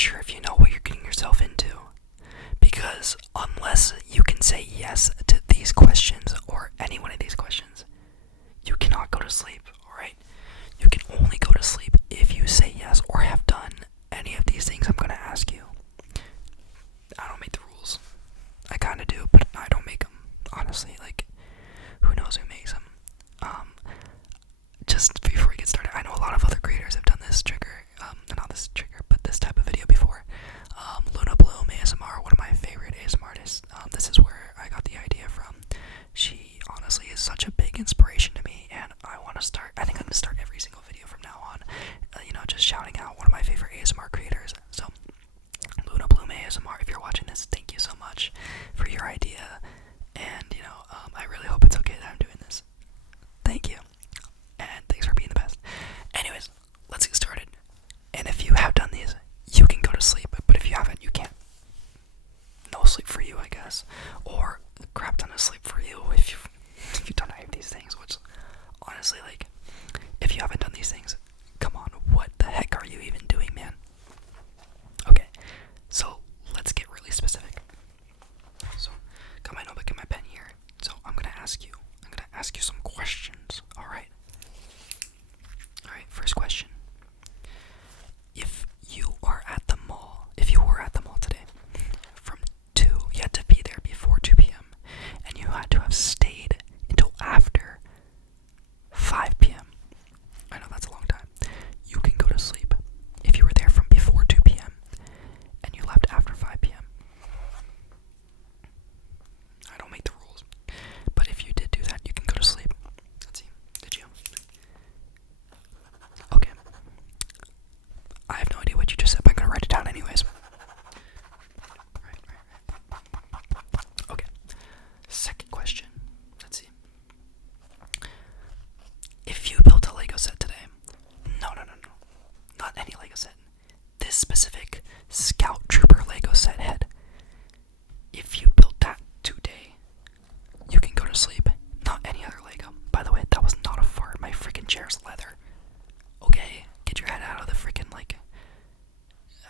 sure if you know what you're getting yourself into. Because unless you can say yes to these questions or any one of these questions, you cannot go to sleep, alright? You can only go to sleep if you say yes or have done any of these things I'm going to ask you. I don't make the rules. I kind of do, but I don't make them. Honestly, like, who knows who makes them? Just before we get started, I know a lot of other creators have done this trigger, not this trigger, but this type of video before. Luna Bloom ASMR, one of my favorite ASMR artists. This is where I got the idea from. She honestly is such a big inspiration to me, and I think I'm going to start every single video from now on, just shouting out one of my favorite ASMR creators. So, Luna Bloom ASMR, if you're watching this, thank you so much for your idea, and, I really hope it's okay that I'm doing this. Thank you, and thanks for being the best. Anyways, let's get started, and if you have done these, you can go to sleep, but if you haven't, you can't. No sleep for you, I guess, or crap ton of sleep for you if you don't have these things, which, honestly, like, if you haven't done these things, come on, what the heck are you even doing, man? Okay, so let's get really specific. So, got my notebook and my pen here. So I'm gonna ask you some questions. All right. First question. If you were at the mall today, you had to be there before 2 p.m. and you had to have stayed until after 5 p.m. I know that's a long time. You can go to sleep if you were there from before 2 p.m. and you left after 5 p.m. I don't make the rules, but if you did do that, you can go to sleep. Let's see. Did you? Okay. I have no idea what you just said, but I'm gonna write it down anyways. Right. Okay. Second question. Let's see. If you built a Lego set today, no, not any Lego set. This specific Scout Trooper Lego set head. If you built that today, you can go to sleep. Not any other Lego. By the way, that was not a fart. My freaking chair's leather. Okay, get your head out of the freaking, like,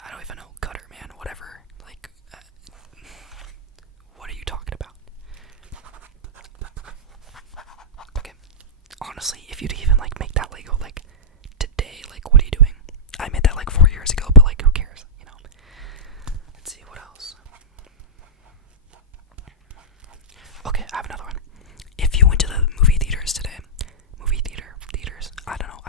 I don't even know, gutter, man, whatever. Like, what are you talking about? Okay, honestly, if you'd even, like, make that Lego, like, today, like, what are you doing? I made that, like, 4 years ago, but, like, who cares, Let's see, what else? Okay, I have another one. If you went to the movie theaters today, theaters, I don't know,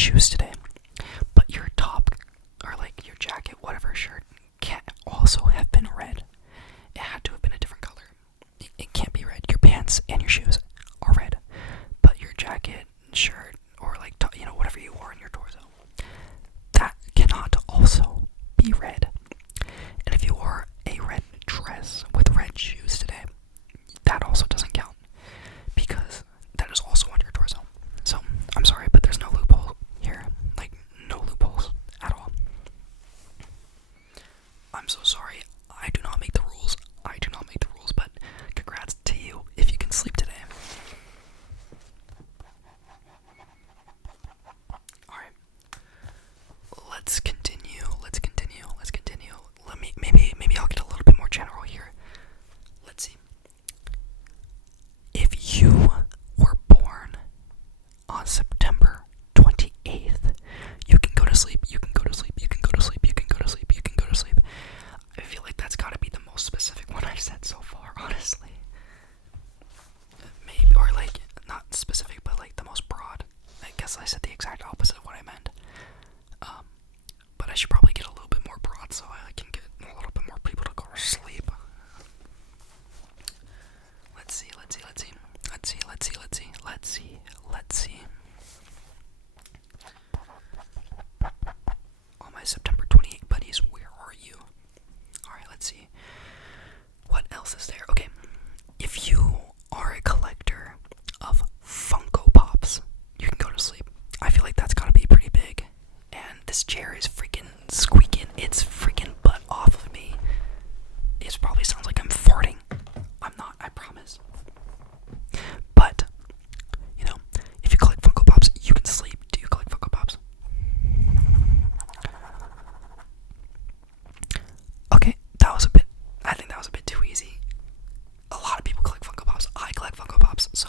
shoes today, but your top or like your jacket, whatever shirt, can't also have been red. It had to have been a different color. It can't be red. Your pants and your shoes are red, but your jacket, shirt, or like whatever you wore in your torso, that cannot also be red. And if you wore a red dress with red shoes today, that also doesn't count because that is also on your torso. So I'm sorry, but there's no loophole here. Like, no loopholes at all. I'm so sorry. I do not make the rules. But congrats to you if you can sleep today. Alright. Let's continue. Maybe I'll get a little bit more general here. Let's see. If you were born on September 28th, you can go to sleep. I feel like that's gotta be the most specific one I've said so far, honestly. Maybe, or like, not specific, but like the most broad. I guess I said the exact opposite of what I meant. But I should probably get a little bit more broad so I can get a little bit more people to go to sleep. Let's see. All my September 28th buddies, where are you? Alright, let's see. What else is there? Okay, if you are a collector of Funko Pops, you can go to sleep. I feel like that's gotta be pretty big. And this chair is freaking squeaking its freaking butt off of me. It probably sounds like I'm farting. I'm not, I promise. But, if you collect Funko Pops, you can sleep. Do you collect Funko Pops? Okay, I think that was a bit too easy. A lot of people collect Funko Pops. I collect Funko Pops, so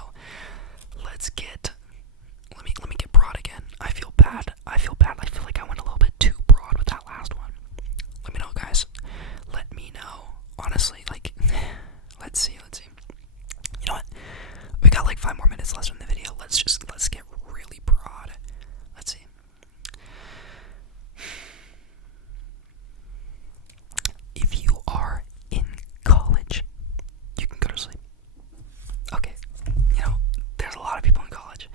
let me get broad again. I feel bad. I feel like I went a little bit too broad with that last one. Let me know, guys. Let me know. Honestly, like, let's see. You know what? We got like 5 more minutes left in the video. Let's get really broad. Let's see. If you are in college, you can go to sleep. Okay, there's a lot of people in college.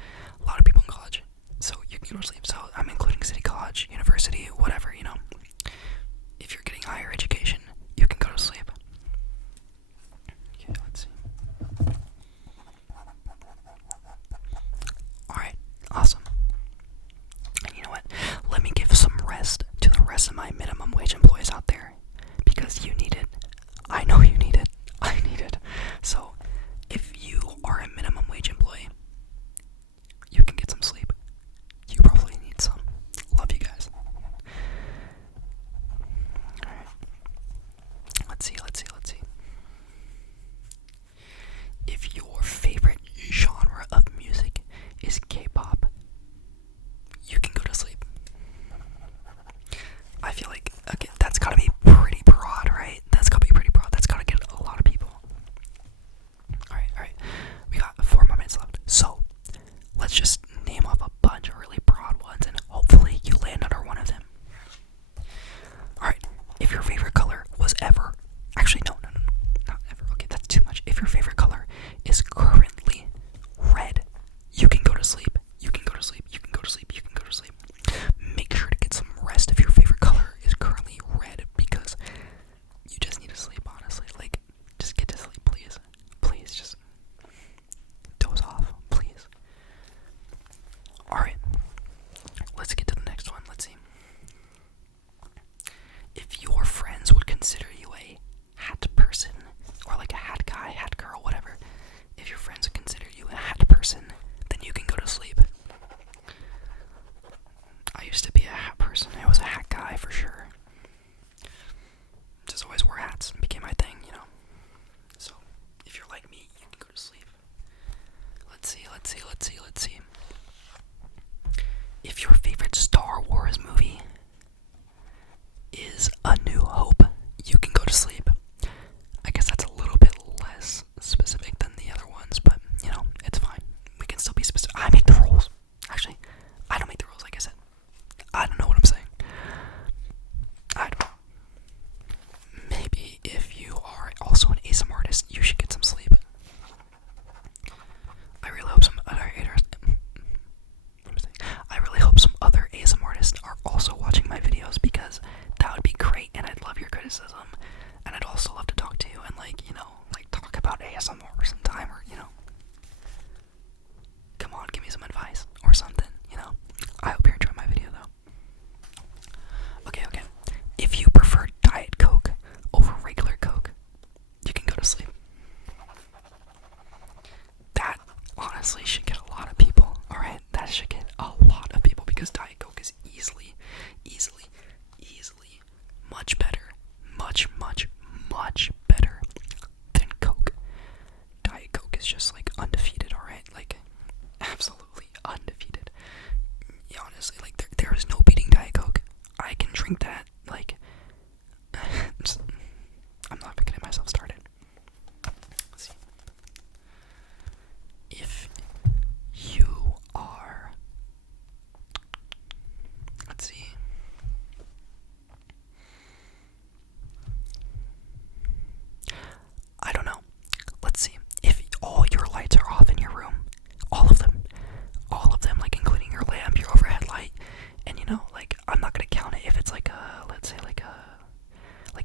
So you can go to sleep. So I'm including city college, university, whatever, If you're getting higher education, you can go to sleep. Okay, let's see. Alright, awesome. And you know what? Let me give some rest to the rest of my minimum wage employees out there. Because you need it. I know you need it. I need it. So, if you are a minimum wage employee, you can get some sleep. You probably need some. Love you guys. Alright. Let's see. If your favorite genre of music is K-pop, you can go to sleep. I feel like, okay, that's gotta be pretty broad, right? That's gotta get a lot of people. Alright. We got 4 more minutes left. So, let's just name off a bunch of really broad ones and hopefully you land under one of them. Alright, if your favorite color was ever, actually no, not ever, okay, that's too much. If your favorite color is currently red, you can go to sleep. Make sure to get some rest if your favorite color is currently red because you just need to sleep, honestly. Like, just get to sleep, please. Please, just doze off, please. Alright, let's get to the next one. Let's see. If your friends would consider you a hat person, or like a hat guy, hat girl, whatever, if your friends would consider you a hat person, then you can go to sleep. I used to be a hat person. I was a hat guy for sure. Just always wore hats and became my thing, So, if you're like me, you can go to sleep. Let's see. If your favorite Star Wars movie is A New Hope, you can go to sleep. I guess that's a little bit less specific than the other ones, but, it's fine. We can still be specific. I make the rules. Actually, I don't make the rules, like I said. also watching my videos, because that would be great, and I'd love your criticism, and I'd also love to talk to you and, like, you know, like, talk about ASMR sometime, or, you know, come on, give me some advice or something, you know. I hope you're enjoying my video though. Okay, if you prefer Diet Coke over regular Coke, you can go to sleep. That honestly should get a lot of people, alright? That should get a lot of people, because Diet Coke is easily much better. Much better than Coke. Diet Coke is just like undefeated, alright? Like, absolutely undefeated. Yeah, honestly, like, there is no beating Diet Coke. I can drink that, like, I'm not even getting myself started. Let's see. If you are, let's see. I don't know. Let's see. If all your lights are off in your room, all of them, like including your lamp, your overhead light, and you know, like, I'm not gonna count it if it's like a, let's say like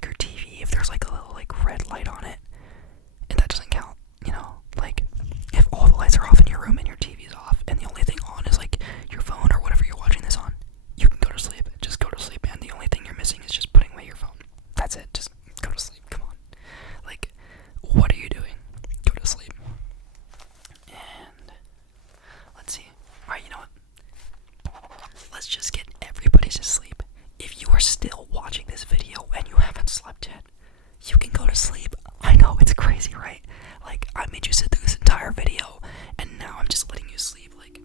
your TV, if there's like a little like red light on it, and that doesn't count, you know, like, if all the lights are off in your room and your TV's off, and the only thing on is like your phone or whatever you're watching this on, you can go to sleep. Just go to sleep, man. The only thing you're missing is just putting away your phone. That's it. Just go to sleep. Come on. Like, what are you doing? Go to sleep. And let's see. Alright, you know what? Let's just get everybody to sleep. If you are still watching this video and you haven't slept yet, you can go to sleep. I know, it's crazy, right? Like, I made you sit through this entire video, and now I'm just letting you sleep. Like,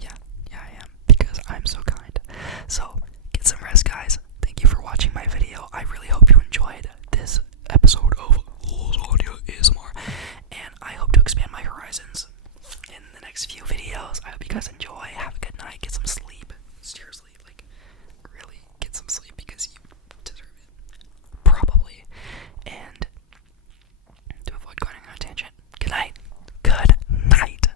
yeah, I am, because I'm so kind. So, get some rest, guys. Thank you for watching my video. I really hope you enjoyed this episode of Lowe's Audio ASMR, and I hope to expand my horizons in the next few videos. I hope you guys enjoy. Have a good night. Get some sleep. Seriously.